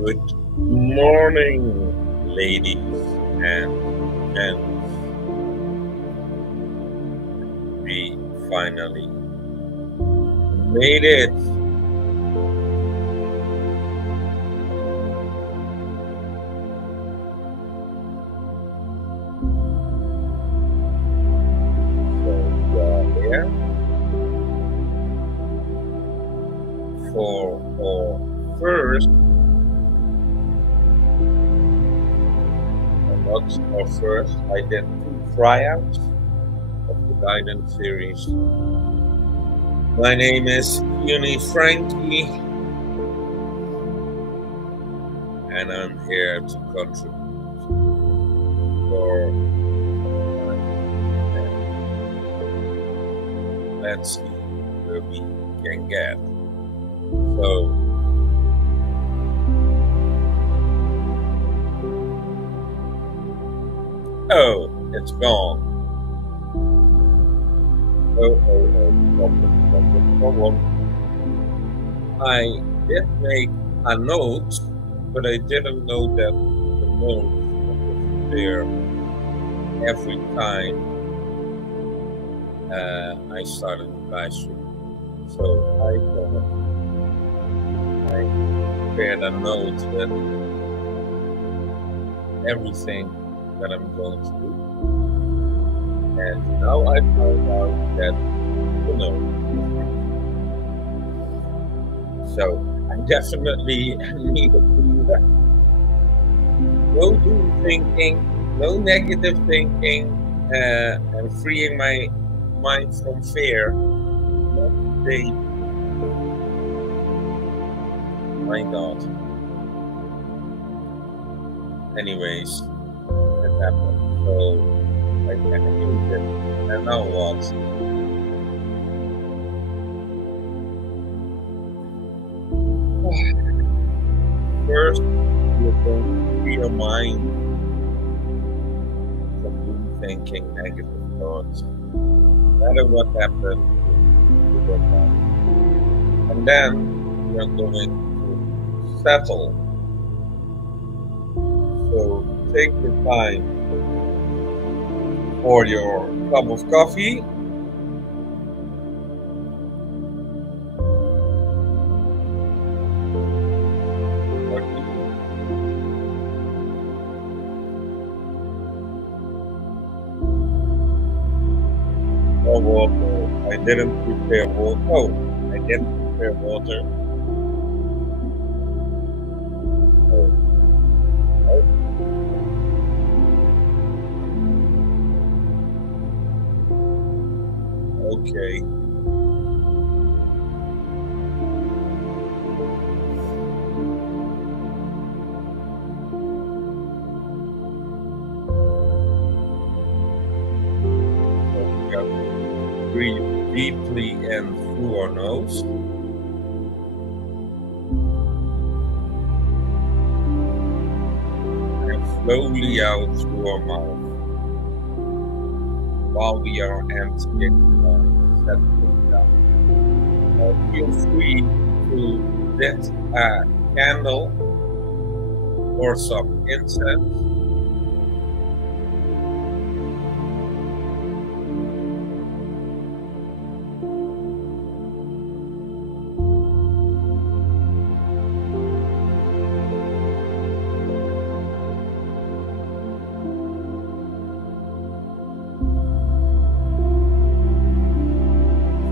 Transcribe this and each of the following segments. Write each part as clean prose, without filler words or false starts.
Good morning, ladies and gents. We finally made it. So we are here for our first, or not our first, I did 2 tryouts of the guidance series. My name is Uni Frankie, and I'm here to contribute for let's see where we can get. So oh, it's gone. Problem. I did make a note, but I didn't know that the note was there every time I started the live stream. So I prepared a note with everything that I'm going to do. And now I found out that, so I definitely need to do that. No doom thinking, no negative thinking, and freeing my mind from fear. Not today. My God. Anyways, that happened. So I can't use it. And now what? First, you're going to free your mind from doom thinking, negative thoughts. No matter what happened, you go back. And then you're going to settle. So take your time for your cup of coffee. Or water. I didn't prepare water. Oh, I didn't prepare water. Okay. Breathe deeply in through our nose. And slowly out through our mouth. While we are emptying settling down. Feel free to lit a candle or some incense.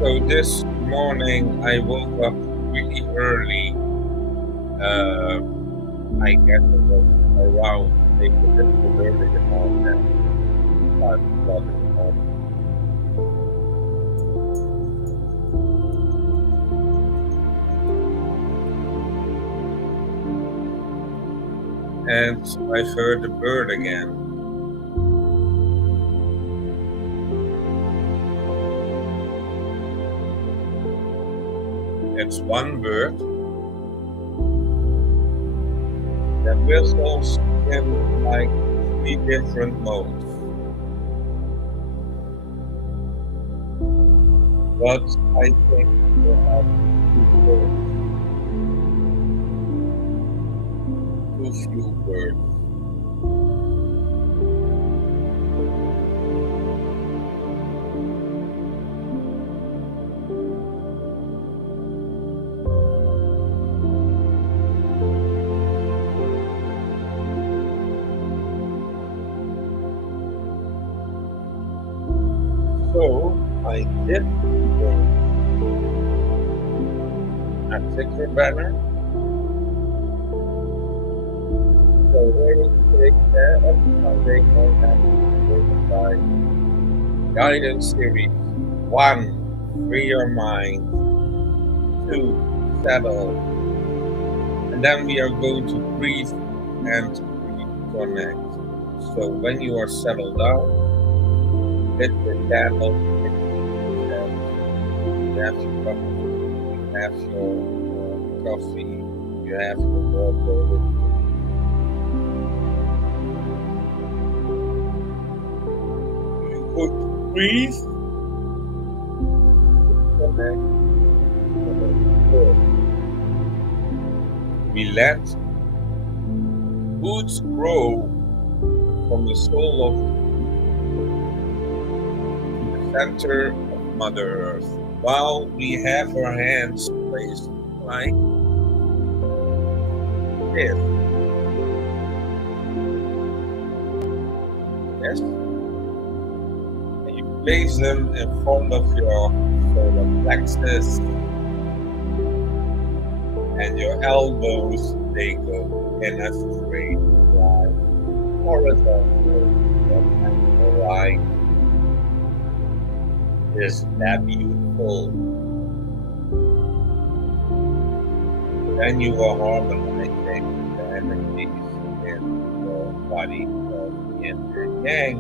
So this morning I woke up really early. I guess it was around maybe a little bit early about 5 o'clock in the morning. And I heard the bird again. It's one bird that whistles in like 3 different modes. But I think there are 2 birds. a few words. So I did the article banner. So really take care of Sunday content by Guidance Series 1. Free your mind. 2. Settle. And then we are going to breathe and reconnect. So when you are settled down, lit the candle, you have your cup, you have your coffee, you have your water with you. You would breathe, connect, we let roots grow from the soul of the center of Mother Earth, while we have our hands placed like this. Yes? And you place them in front of your solar plexus, and your elbows, they go in a straight line, horizontal line. Isn't that beautiful? Then you are harmonizing the energies in your body of yin and yang,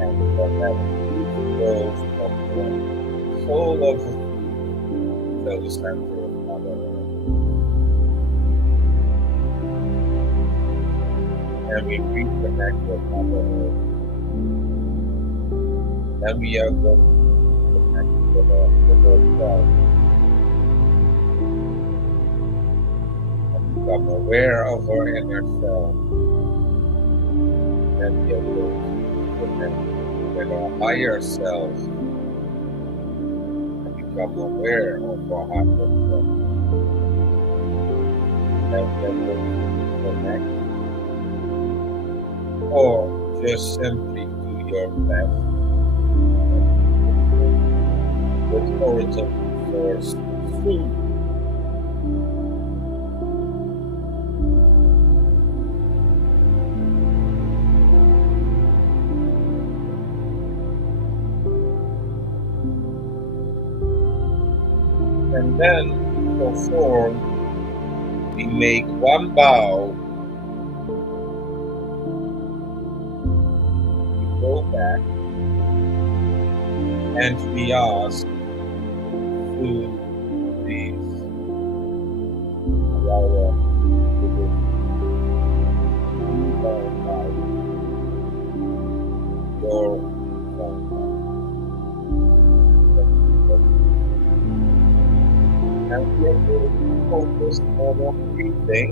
and that goes from the soul of the center of Mother Earth. And we reconnect with Mother Earth. Then we are going to connect with ourselves and become aware of our inner self. Then we are going to connect with our higher self and become aware of our higher self. Then we are going to connect, or just simply do your best with origin source food. And then for form, we make one bow, we go back, and we ask to please allow us to do your and we are going to focus on our breathing.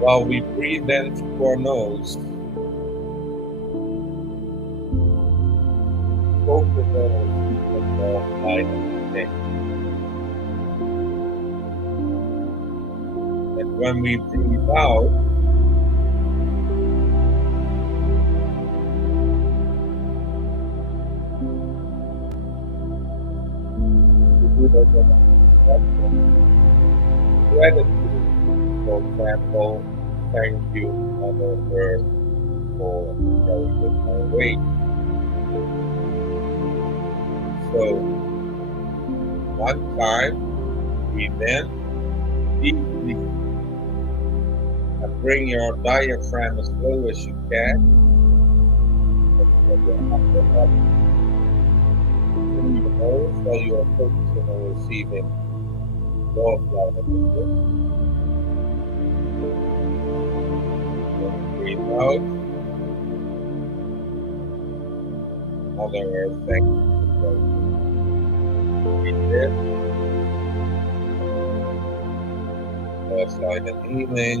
While we breathe in through our nose, focus on our light and day. And when we breathe out, we do gratitude. For example, thank you, Mother Earth, for carrying my weight. So, one time, breathe in deeply and bring your diaphragm as low as you can. Through your nose while you are focusing on receiving love, light, and goodness. Breathe out. Mother Earth, thank you. This was like an healing.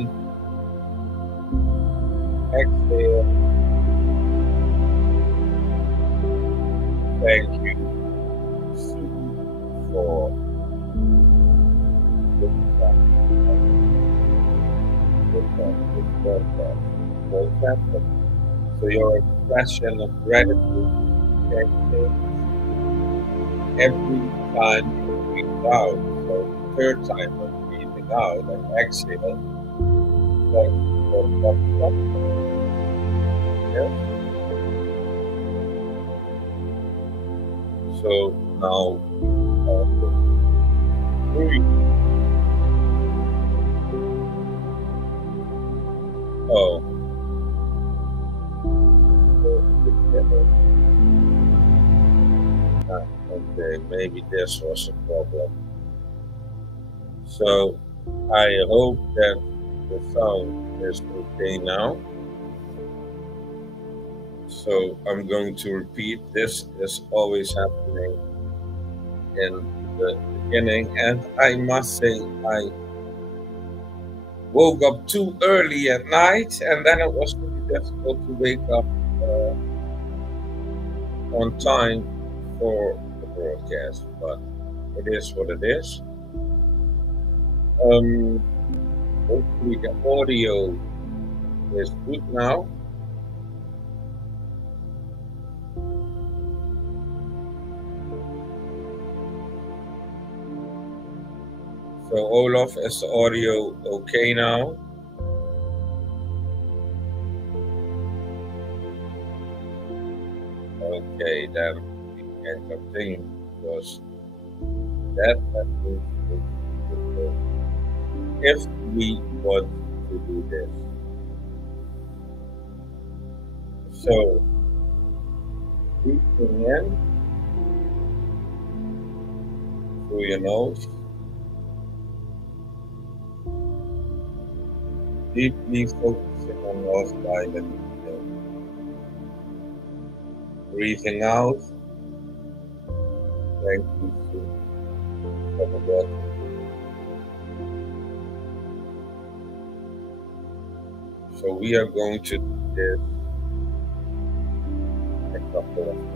Exhale. Thank you, Sue, for this podcast. So your expression of gratitude can change every time you breathe out. So the third time of breathing out and exhale. Thank you for that. Yes. So now breathe. Oh, okay, maybe this was a problem. So I hope that the sound is okay now. So I'm going to repeat. This is always happening in the beginning, and I must say I woke up too early at night, and then it was really difficult to wake up on time for the broadcast. But it is what it is. Hopefully the audio is good now. So Olaf, is the audio okay now? Okay, then we can continue because that means if we want to do this. So breathing in through your nose, deeply focusing on North Island. Breathing out, thank you for the breath. So we are going to do this a couple of times.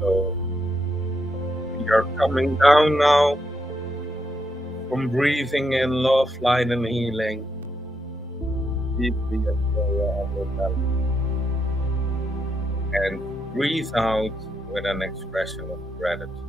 So we are coming down now from breathing in love, light, and healing deeply into our belly, and breathe out with an expression of gratitude.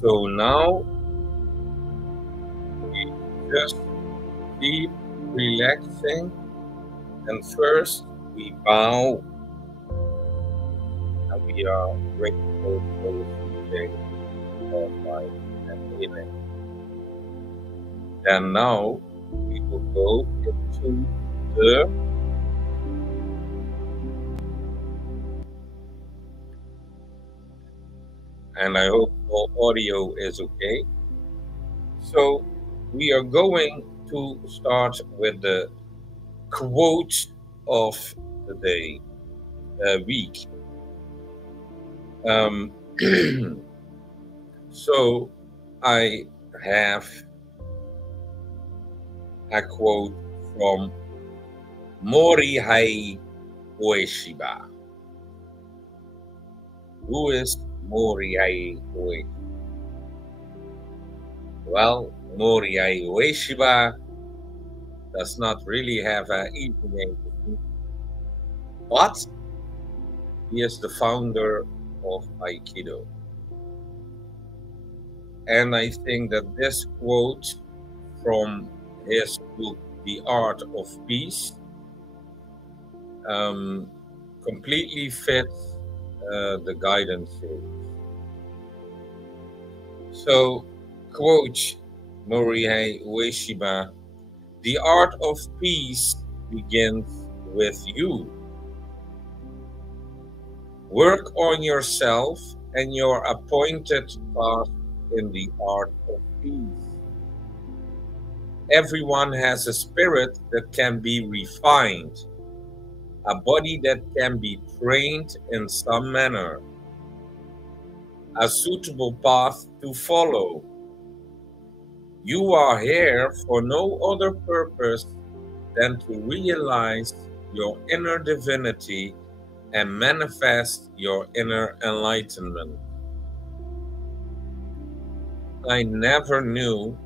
So now we just keep relaxing, and first we bow, and we are grateful for receiving our life and healing. And now we will go into the, and I hope all audio is okay. So we are going to start with the quote of the day, week. Um, so I have a quote from Morihei Ueshiba. Who is Morihei Ueshiba? Well, Morihei Ueshiba does not really have an easy name, but he is the founder of Aikido. And I think that this quote from his book, The Art of Peace, completely fits the guidance series. So, quote Morihei Ueshiba, "The art of peace begins with you. Work on yourself and your appointed task in the art of peace. Everyone has a spirit that can be refined, a body that can be trained in some manner, a suitable path to follow. You are here for no other purpose than to realize your inner divinity and manifest your inner enlightenment." I never knew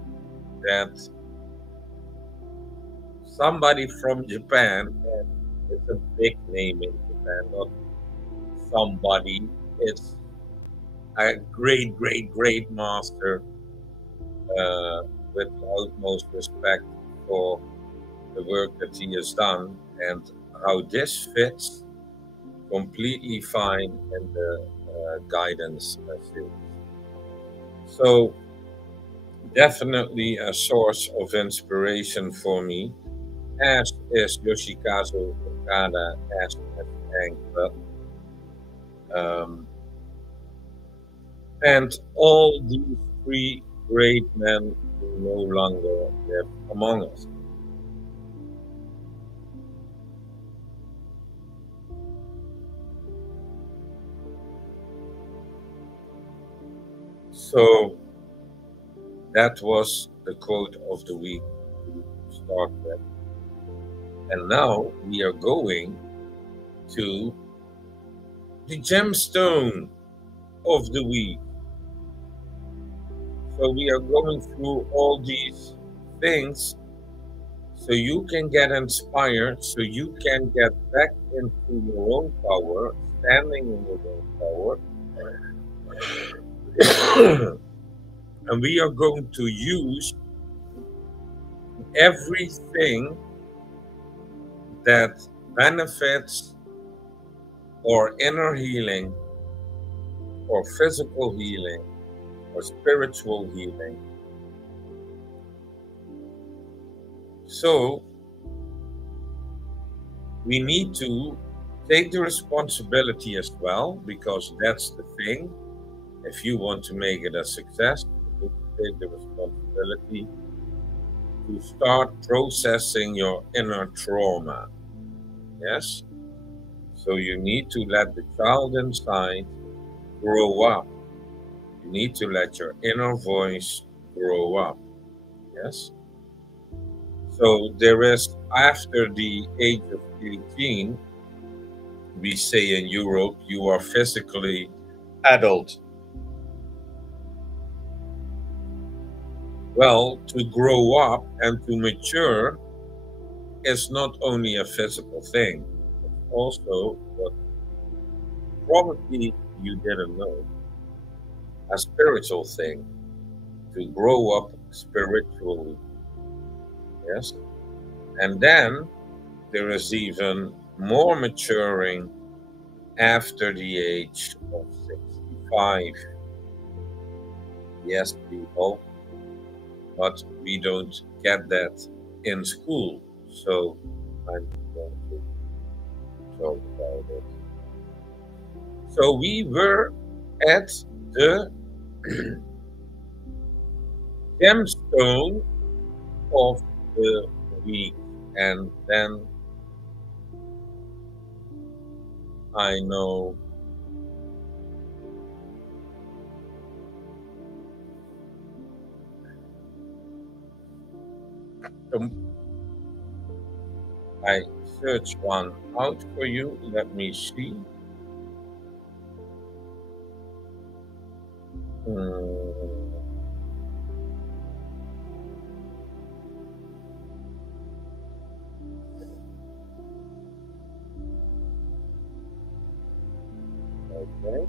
that somebody from Japan, and it's a big name in Japan, not somebody, it's a great, great, great master, with utmost respect for the work that he has done and how this fits completely fine in the guidance series. So, definitely a source of inspiration for me, as is Yoshikazu Okada as an anchor. And all these three great men who no longer live among us. So that was the quote of the week to start with. And now we are going to the gemstone of the week. So we are going through all these things so you can get inspired, so you can get back into your own power, standing in your own power. And we are going to use everything that benefits or inner healing, or physical healing, or spiritual healing. So we need to take the responsibility as well, because that's the thing. If you want to make it a success, you need to take the responsibility to start processing your inner trauma. Yes? So you need to let the child inside grow up. You need to let your inner voice grow up. Yes? So there is, after the age of 18, we say in Europe, you are physically adult. Well, to grow up and to mature is not only a physical thing, it's also what probably you didn't know, a spiritual thing, to grow up spiritually. Yes. And then there is even more maturing after the age of 65. Yes, people, but we don't get that in school. So I'm going to talk about it. So we were at the gemstone of the week, and then I know um, I search one out for you. Let me see. Hmm, okay.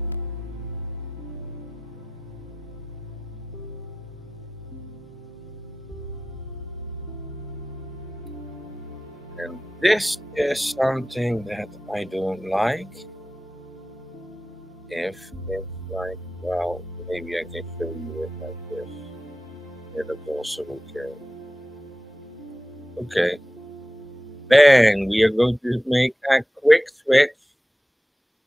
And this is something that I don't like. If it's like, well, maybe I can show you it like this. It is also okay. Okay. Bang! We are going to make a quick switch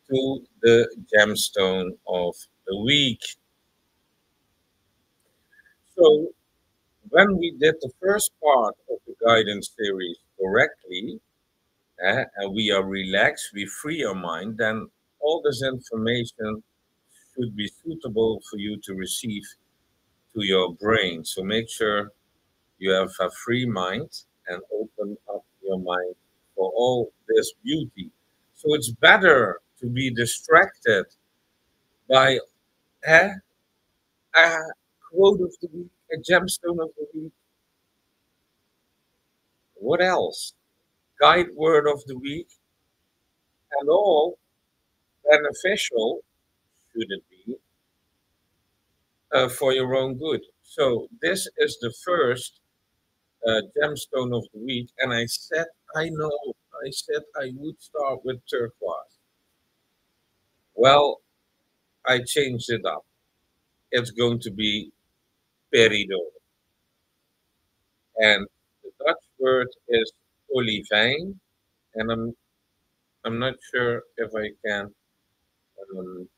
to the gemstone of the week. So, when we did the first part of the guidance series correctly, and we are relaxed, we free our mind, then all this information should be suitable for you to receive to your brain. So make sure you have a free mind and open up your mind for all this beauty. So it's better to be distracted by eh, a quote of the week, a gemstone of the week. What else? Guide word of the week, and all beneficial, should it be, for your own good. So this is the first gemstone of the week, and I said, I know, I said I would start with turquoise. Well, I changed it up. It's going to be peridot, and the Dutch word is olivijn, and I'm not sure if I can um,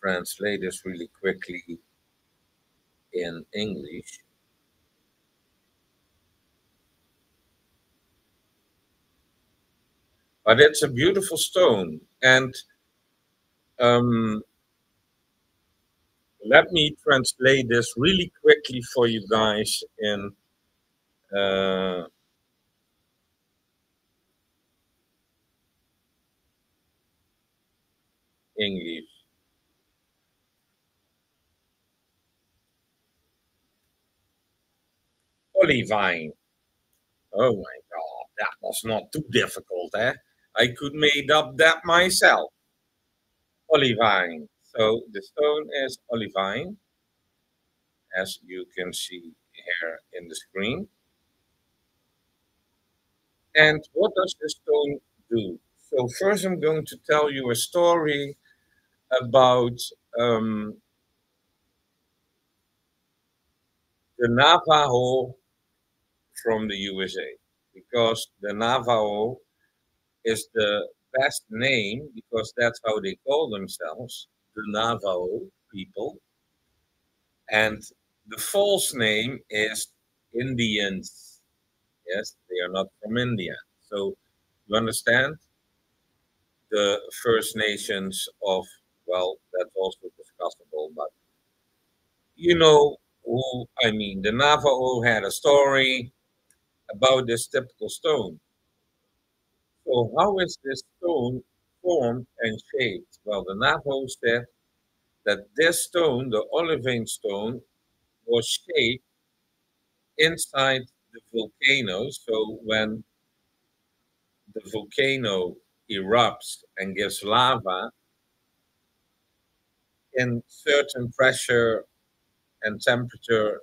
translate this really quickly in English. But it's a beautiful stone, and um, let me translate this really quickly for you guys in uh, English. Olivine. Oh my God, that was not too difficult, eh? I could made up that myself. Olivine. So the stone is olivine, as you can see here in the screen. And what does this stone do? So first I'm going to tell you a story about um, the Navajo from the USA, because the Navajo is the best name because that's how they call themselves, the Navajo people. And the false name is Indians. Yes, they are not from India. So you understand the First Nations of, well, that's also discussable, but you know who I mean. The Navajo had a story about this typical stone. So how is this stone formed and shaped? Well, the Navajo said that this stone, the olivine stone, was shaped inside the volcano. So when the volcano erupts and gives lava in certain pressure and temperature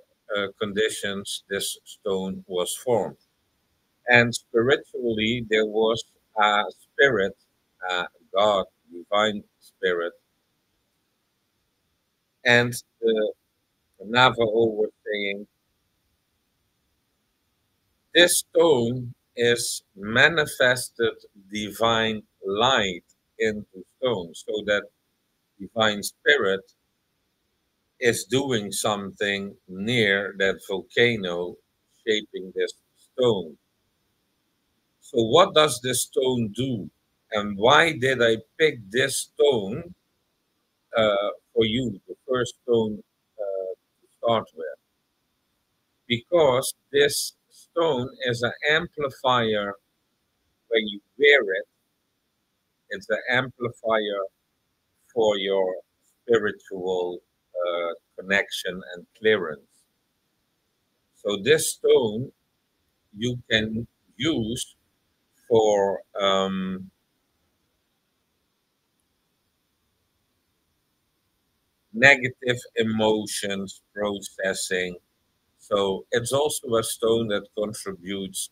conditions, this stone was formed. And spiritually, there was a spirit, a God, divine spirit, and the Navajo was saying, this stone is manifested divine light into stone, so that divine spirit is doing something near that volcano shaping this stone. So, what does this stone do? And why did I pick this stone for you, the first stone to start with? Because this stone is an amplifier when you wear it, it's an amplifier for your spiritual connection and clearance. So this stone you can use for negative emotions processing. So it's also a stone that contributes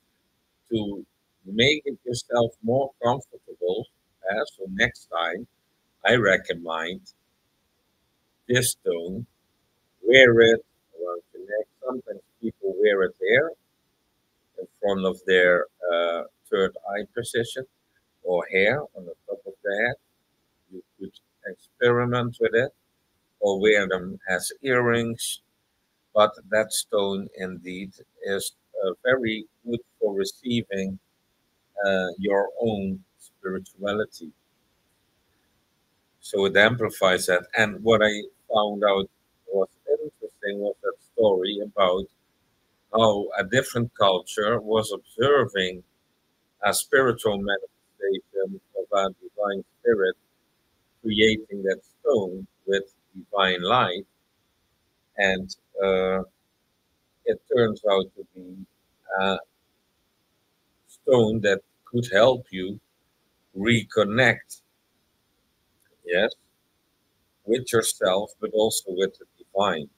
to making yourself more comfortable. So next time, I recommend this stone. Wear it around your neck. Sometimes people wear it here in front of their third eye position or hair on the top of the head. You could experiment with it or wear them as earrings. But that stone indeed is very good for receiving your own spirituality. So it amplifies that. And what I found out was interesting was that story about how a different culture was observing a spiritual manifestation of a divine spirit creating that stone with divine light. And it turns out to be a stone that could help you reconnect, yes, with yourself, but also with the divine.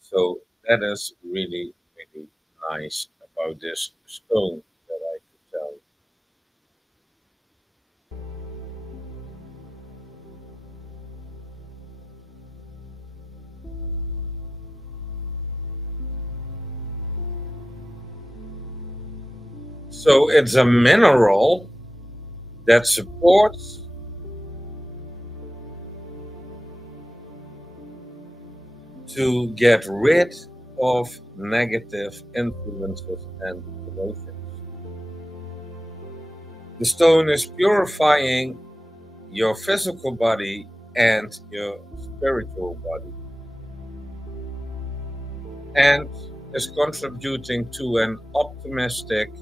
So that is really, really nice about this stone that I could tell you. So it's a mineral that supports to get rid of negative influences and emotions. The stone is purifying your physical body and your spiritual body, and is contributing to an optimistic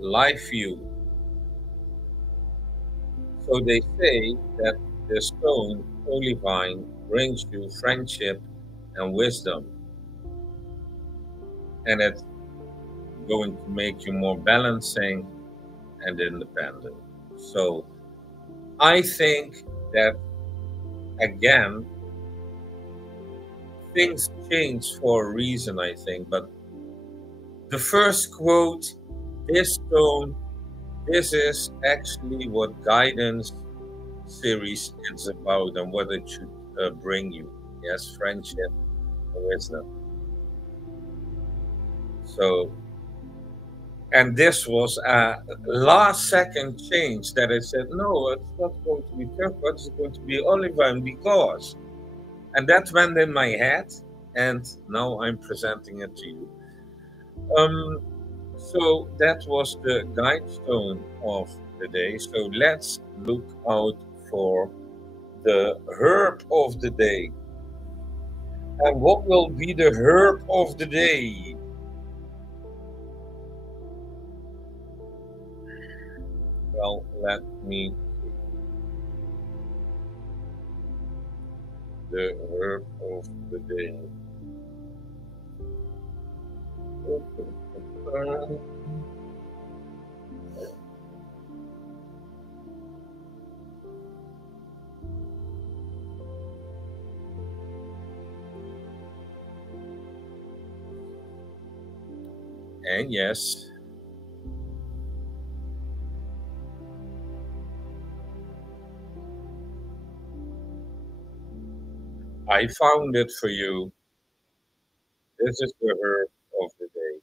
life view. So they say that the stone, olivine, brings you friendship and wisdom, and it's going to make you more balancing and independent. So I think that again, things change for a reason, I think. But the first quote this stone, this is actually what guidance series is about and what it should bring you. Yes, friendship and wisdom. So, and this was a last second change that I said, no, it's not going to be turquoise, it's going to be olivine because. And that went in my head, and now I'm presenting it to you. Um, so that was the guide stone of the day. So let's look out for the herb of the day. And what will be the herb of the day? Well, let me see. The herb of the day. And yes, I found it for you. This is the herb of the day.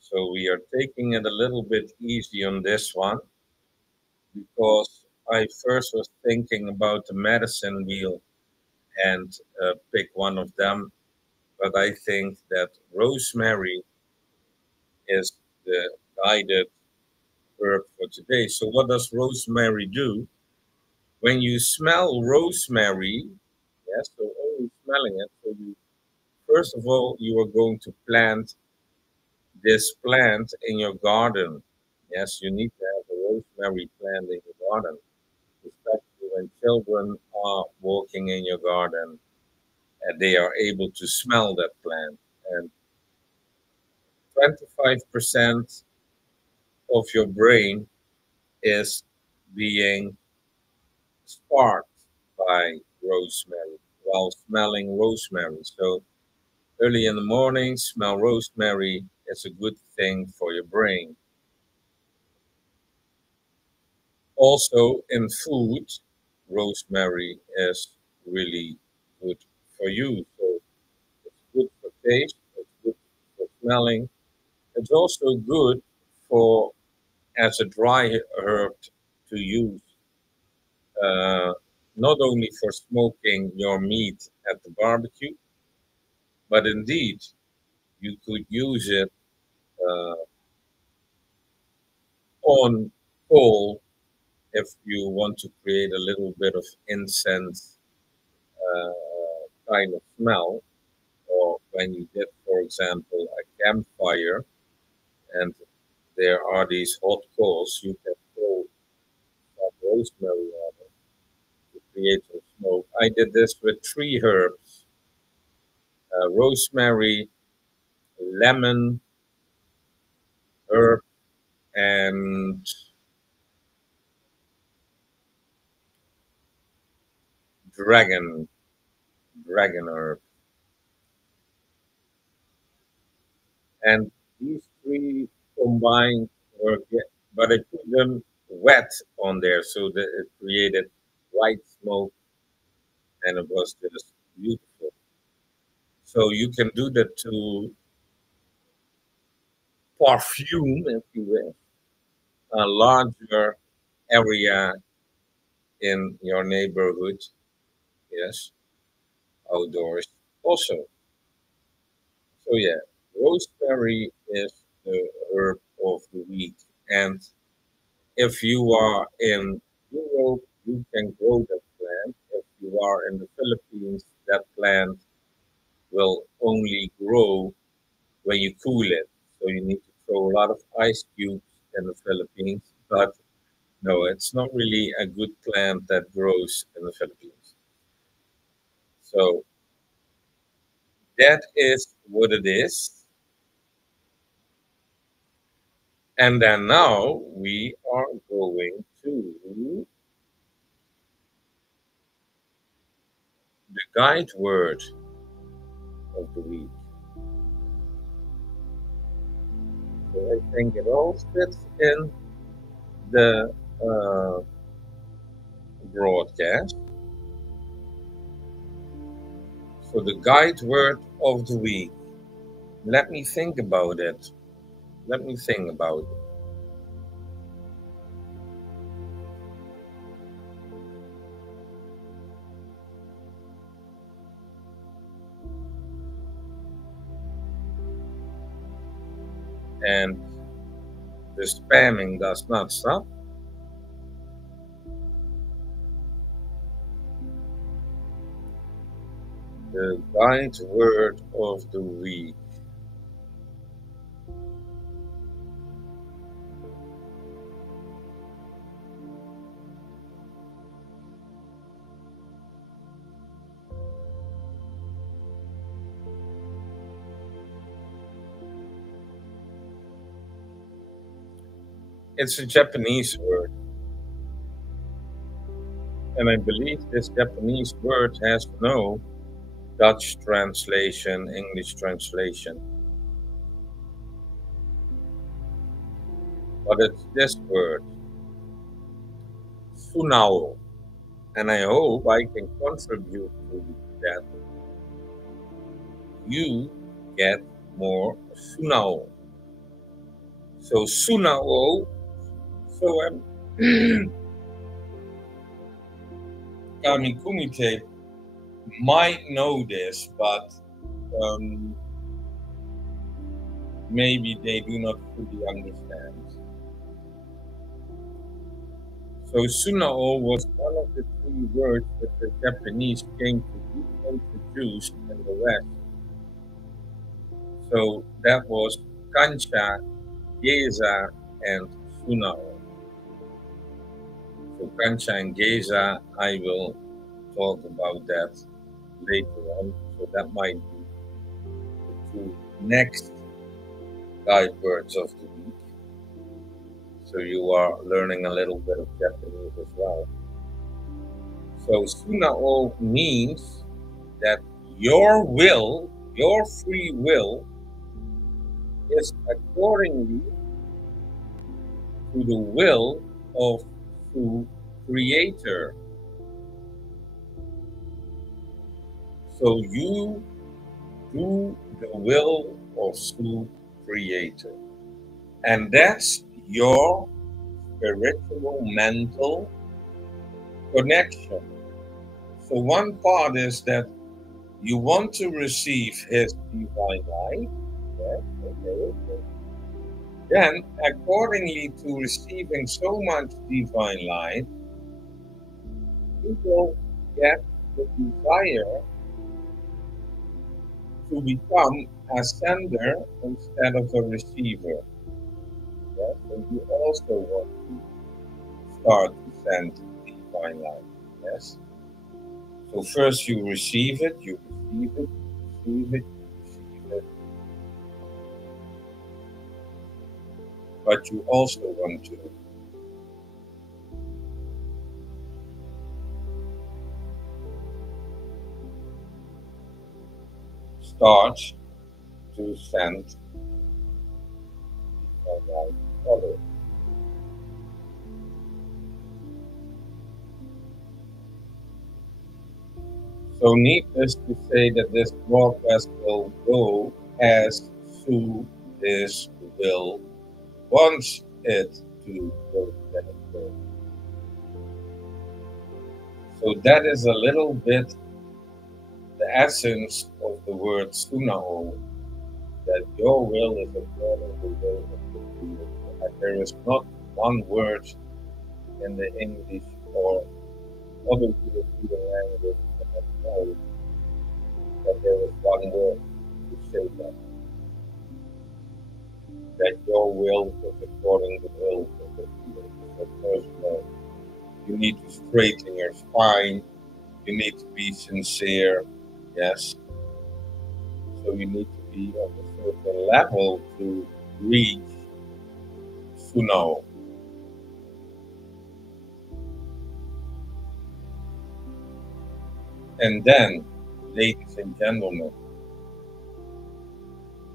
So we are taking it a little bit easy on this one because I first was thinking about the medicine wheel and pick one of them, but I think that rosemary is the guided herb for today. So what does rosemary do? When you smell rosemary, yes, so only smelling it, so you first of all you are going to plant this plant in your garden. Yes, you need to have a rosemary plant in your garden, especially when children are walking in your garden and they are able to smell that plant. And 25% of your brain is being sparked by rosemary while smelling rosemary. So early in the morning, smell rosemary. It's a good thing for your brain. Also, in food, rosemary is really good for you. So it's good for taste, it's good for smelling. It's also good for as a dry herb to use, uh, not only for smoking your meat at the barbecue, but indeed you could use it uh, on coal if you want to create a little bit of incense kind of smell, or when you get, for example, a campfire and there are these hot coals, you can throw some rosemary on it to create some smoke. I did this with three herbs: rosemary, lemon herb, and dragon dragon herb. And these three combined were, but I put them wet on there so that it created white smoke and it was just beautiful. So you can do that to perfume, if you will, a larger area in your neighborhood. Yes, outdoors also. So yeah, rosemary is the herb of the week. And if you are in Europe, you can grow that plant. If you are in the Philippines, that plant will only grow when you cool it. So you need to throw a lot of ice cubes in the Philippines. But no, it's not really a good plant that grows in the Philippines. So that is what it is. And then now we are going to the guide word of the week. So I think it all fits in the uh, broadcast. So the guide word of the week. Let me think about it. Let me think about it. And the spamming does not stop. The guide word of the week. It's a Japanese word. And I believe this Japanese word has no Dutch translation, English translation. But it's this word, sunao. And I hope I can contribute to that. You get more sunao. So sunao, so Kami Kumite might know this, but um, maybe they do not fully understand. So sunao was one of the three words that the Japanese came to reintroduce in the West. So that was kancha, geza, and sunao. So kancha and geza, I will talk about that later on. So that might be the two next guide words of the week. So you are learning a little bit of Japanese as well. So sunao means that your will, your free will, is accordingly to the will of the Creator. So you do the will of the Creator. And that's your spiritual, mental connection. So one part is that you want to receive His divine light. Yes, okay. Then, accordingly to receiving so much divine light, you will get the desire to become a sender instead of a receiver. Yes, and you also want to start to send divine light. Yes. So first you receive it, you receive it, you receive it, you receive it. But you also want to start to send divine light to others. So needless to say that this broadcast will go as Sue is will wants it to go. So that is a little bit the essence of the word sunao, that your will is according to the will of the Creator. And there is not one word in the English or other European language that knows that there is one word to say that. That your will is according to the will of the Creator. So first of all, you need to straighten your spine. You need to be sincere. Yes. So you need to be on a certain level to reach sunao. And then, ladies and gentlemen,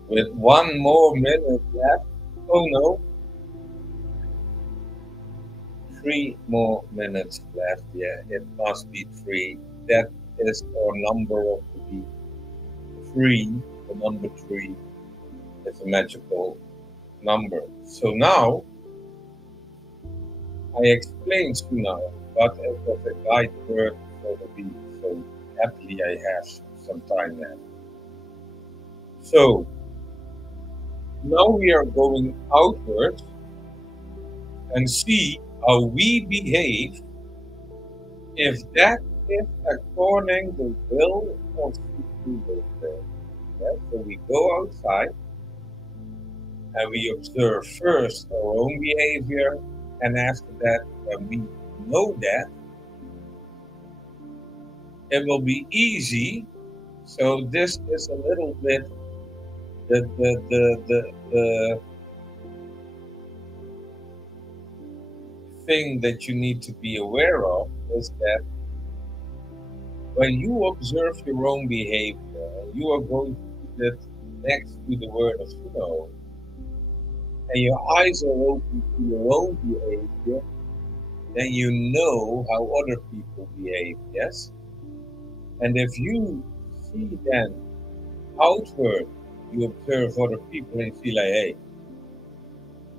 with one more minute left, Oh no, 3 more minutes left. Yeah, it must be three. That is our number of the week. Three, the number three, is a magical number. So now I explained to now, but it was a guide word for the week. So happily I have some time left. So now we are going outwards and see how we behave if that is according the will of the. Yeah? So we go outside and we observe first our own behavior, and after that, when we know that, it will be easy. So this is a little bit the thing that you need to be aware of is that when you observe your own behavior, you are going to put it next to the word of Suno, and your eyes are open to your own behavior, then you know how other people behave, yes? And if you see then outward, you observe other people and see like, hey,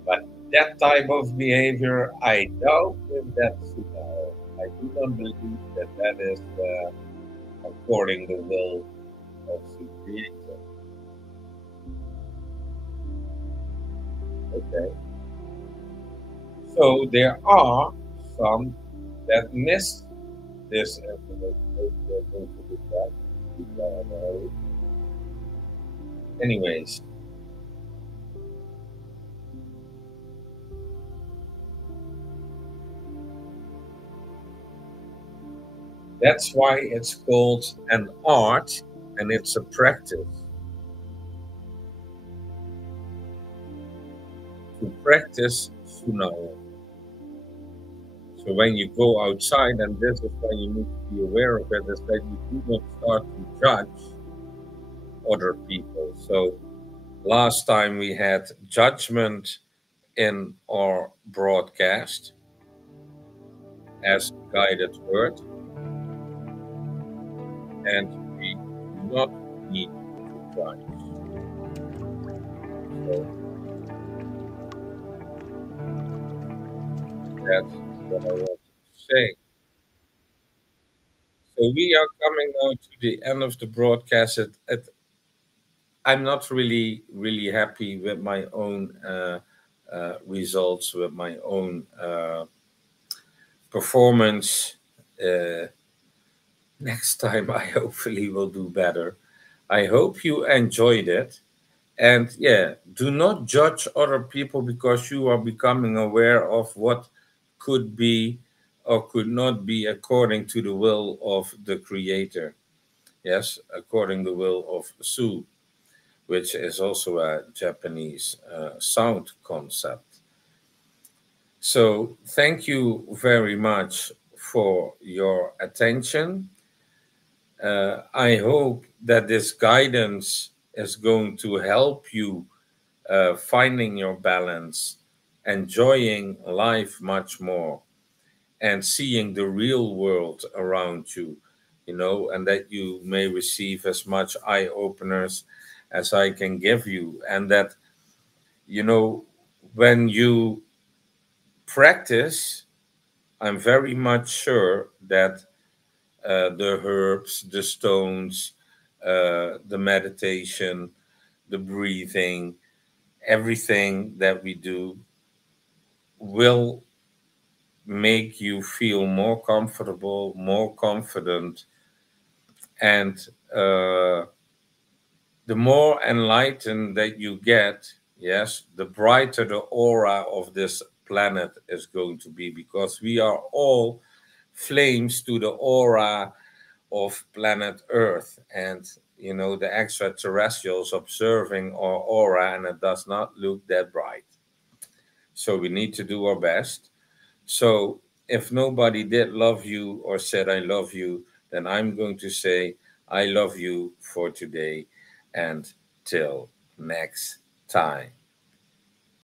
but that type of behavior, I doubt if that's Suno. I do not believe that that is according to the will of the Creator. Okay. So there are some that miss this information. Anyways, that's why it's called an art and it's a practice. To practice Sunao. So when you go outside, and this is why you need to be aware of it, is that you do not start to judge other people. So last time we had judgment in our broadcast as guided word, and we do not need to judge. So that's what I want to say. So we are coming now to the end of the broadcast. I'm not really happy with my own results, with my own performance. Uh, Next time, I hopefully will do better. I hope you enjoyed it. And yeah, do not judge other people because you are becoming aware of what could be or could not be according to the will of the Creator. Yes, according to the will of Su, which is also a Japanese sound concept. So, thank you very much for your attention. I hope that this guidance is going to help you finding your balance, enjoying life much more, and seeing the real world around you, and that you may receive as much eye openers as I can give you. And that, you know, when you practice, I'm very much sure that the herbs, the stones, the meditation, the breathing, everything that we do will make you feel more comfortable, more confident, and the more enlightened that you get, yes, the brighter the aura of this planet is going to be, because we are all flames to the aura of planet Earth. And the extraterrestrials observing our aura, and it does not look that bright. So we need to do our best. So if nobody did love you or said I love you, then I'm going to say I love you for today and till next time.